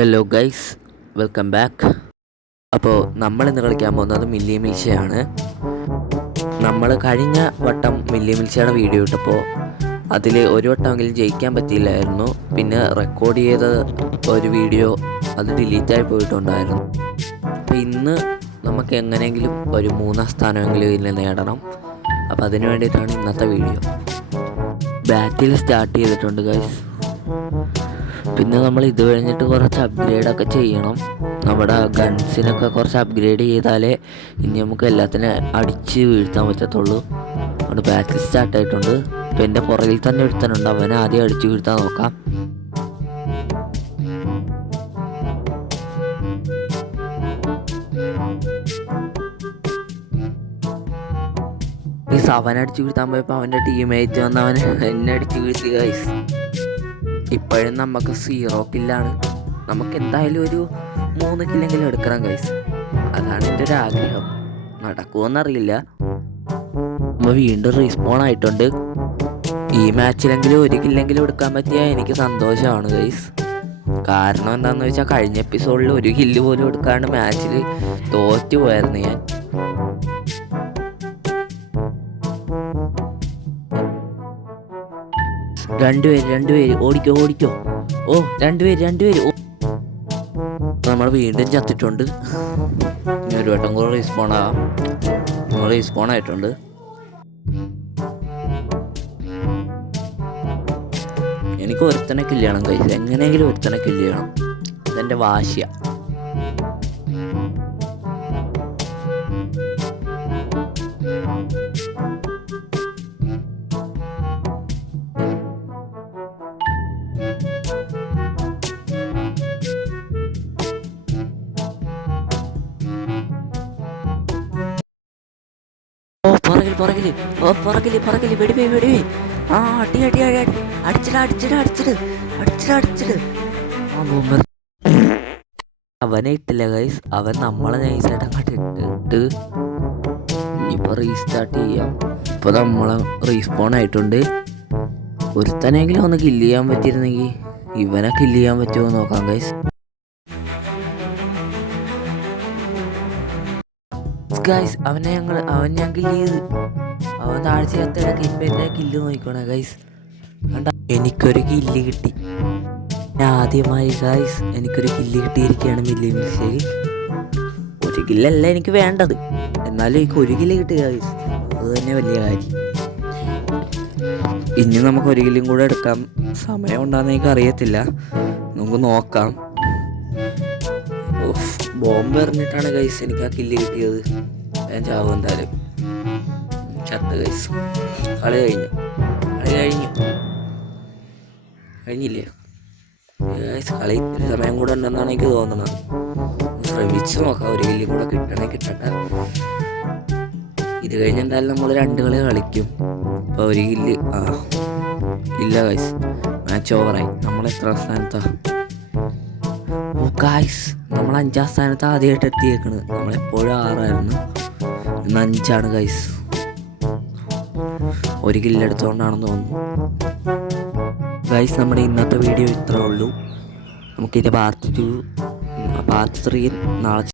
Hello guys, welcome back. അപ്പോൾ നമ്മളിന്ന് കളിക്കാൻ പോകുന്നത് മില്ലി മിൽഷയാണ്. നമ്മൾ കഴിഞ്ഞ വട്ടം മില്ലി മിൽഷയുടെ വീഡിയോ ഇട്ടപ്പോൾ അതിൽ ഒരു വട്ടമെങ്കിലും ജയിക്കാൻ പറ്റിയില്ലായിരുന്നു. പിന്നെ റെക്കോർഡ് ചെയ്ത ഒരു വീഡിയോ അത് ഡിലീറ്റായി പോയിട്ടുണ്ടായിരുന്നു. അപ്പോൾ ഇന്ന് നമുക്ക് എങ്ങനെയെങ്കിലും ഒരു 3ാം സ്ഥാനമെങ്കിലും ഇതിൽ നേടണം. അപ്പോൾ അതിന് വേണ്ടിയിട്ടാണ് ഇന്നത്തെ വീഡിയോ. ബാറ്റിൽ സ്റ്റാർട്ട് ചെയ്തിട്ടുണ്ട് ഗൈസ്. പിന്നെ നമ്മൾ ഇത് കഴിഞ്ഞിട്ട് കുറച്ച് അപ്ഗ്രേഡൊക്കെ ചെയ്യണം. നമ്മുടെ ഗൺസിനൊക്കെ കുറച്ച് അപ്ഗ്രേഡ് ചെയ്താലേ ഇനി നമുക്ക് എല്ലാത്തിനും അടിച്ച് വീഴ്ത്താൻ പറ്റത്തുള്ളൂ. അതുകൊണ്ട് ബാറ്റിൽ സ്റ്റാർട്ടായിട്ടുണ്ട്. ഇപ്പം എൻ്റെ പുറകിൽ തന്നെ ഒരുത്തനുണ്ട്, അവനെ ആദ്യം അടിച്ച് വീഴ്ത്താൻ നോക്കാം. ഈ അവനെ അടിച്ച് വീഴ്ത്താൻ പോയപ്പോൾ അവൻ്റെ ടീമേറ്റ് വന്ന് അവൻ എന്നെ അടിച്ച് വീഴ്ത്തി ഗൈസ്. ഇപ്പോഴും നമുക്ക് 0 കില്ലാണ്. നമുക്ക് എന്തായാലും ഒരു 3 കില്ലെങ്കിലും എടുക്കണം ഗൈസ്. അതാണ് എൻ്റെ ഒരു ആഗ്രഹം. നടക്കുമോയെന്നറിയില്ല. നമ്മൾ വീണ്ടും റീസ്പോൺ ആയിട്ടുണ്ട്. ഈ മാച്ചിലെങ്കിലും 1 കില്ലെങ്കിലും എടുക്കാൻ പറ്റിയാൽ എനിക്ക് സന്തോഷമാണ് ഗൈസ്. കാരണം എന്താണെന്ന് വെച്ചാൽ കഴിഞ്ഞ എപ്പിസോഡിൽ 1 കില്ല് പോലും എടുക്കാണ്ട് മാച്ചിൽ തോറ്റു പോയായിരുന്നു ഞാൻ. രണ്ടുപേര് ഓടിക്കോ. ഓ രണ്ടുപേര് നമ്മൾ വീണ്ടും ചത്തിട്ടുണ്ട്. ഇനി ഒരു വട്ടം കൂടെ റീസ്പോൺ ആവാം. നമ്മൾ റീസ്പോൺ ആയിട്ടുണ്ട്. എനിക്ക് ഒരുത്തനെ കില്ല് ചെയ്യണം കൈസ്. എങ്ങനെയെങ്കിലും ഒരുത്തനെ കില്ല് ചെയ്യണം. ഇതെൻ്റെ വാശിയ. പുറകില് വെടി. ആ അടി അടിച്ചിട്. അവനെ ഇട്ടില്ല ഗൈസ്. അവൻ നമ്മളെ നൈസായിട്ട് അങ്ങോട്ട് ഇട്ടിട്ട് ഇനിയിപ്പോൾ റീസ്റ്റാർട്ട് ചെയ്യാം. ഇപ്പോൾ നമ്മളെ റീസ്പോൺ ആയിട്ടുണ്ട്. ഒരുത്തനെങ്കിലും ഒന്ന് കില്ല് ചെയ്യാൻ പറ്റിയിരുന്നെങ്കിൽ ഇവനെ കില്ല് ചെയ്യാൻ പറ്റുമോ നോക്കാം ഗൈസ്. ഗൈസ് അവൻ ഞാൻ കില്ല് ചെയ്ത്. അവൻ താഴ്ചയിലത്തേക്ക് ഇപ്പം എൻ്റെ കില്ല് നോക്കിക്കോണേ ഗൈസ്. എനിക്കൊരു കില്ല് കിട്ടി. ആദ്യമായി ഗൈസ് എനിക്കൊരു കില്ല് കിട്ടിയിരിക്കുകയാണ് മില്ലി മിൽഷയിൽ. 1 കില്ലല്ല എനിക്ക് വേണ്ടത്, എന്നാലും എനിക്ക് 1 കില്ല് കിട്ടി ഗൈസ്. അത് തന്നെ വലിയ കാര്യം. ഇനി നമുക്ക് 1 കില്ലും കൂടെ എടുക്കാം. സമയം ഉണ്ടാകുന്ന എനിക്ക് അറിയത്തില്ല, നമുക്ക് നോക്കാം. ബോംബ് എറിഞ്ഞിട്ടാണ് ഗൈസ് എനിക്ക് ആ കില്ല് കിട്ടിയത്. ഞാൻ ചാവും എന്തായാലും. ചത്ത് ഗൈസ്. കളി കഴിഞ്ഞില്ലേ ഗൈസ്? കളി ഇത്തിരി സമയം കൂടെ ഉണ്ടെന്നാണ് എനിക്ക് തോന്നുന്നത്. ശ്രമിച്ച് നോക്കാം 1 കില്ലും കൂടെ കിട്ടട്ടെ. ഇത് കഴിഞ്ഞ് എന്തായാലും നമ്മൾ 2 കളി കളിക്കും. അപ്പോൾ 1 കില്ല് ഇല്ല ഗൈസ്. മാച്ച് ഓവറായി. നമ്മൾ എത്ര സ്ഥാനത്താ? ഗൈസ് നമ്മൾ 5ാം സ്ഥാനത്ത് ആദ്യമായിട്ട് എത്തിയേക്കണ്. നമ്മളെപ്പോഴും 6ആയിരുന്നു, ഇന്ന് 5ആണ് ഗൈസ്. 1 കില്ല് എടുത്തുകൊണ്ടാണെന്ന് തോന്നുന്നു ഗൈസ്. നമ്മുടെ ഇന്നത്തെ വീഡിയോ ഇത്രേ ഉള്ളൂ. നമുക്കിതിൻ്റെ പാർട്ട് 2 പാർട്ട് 3 നാളെ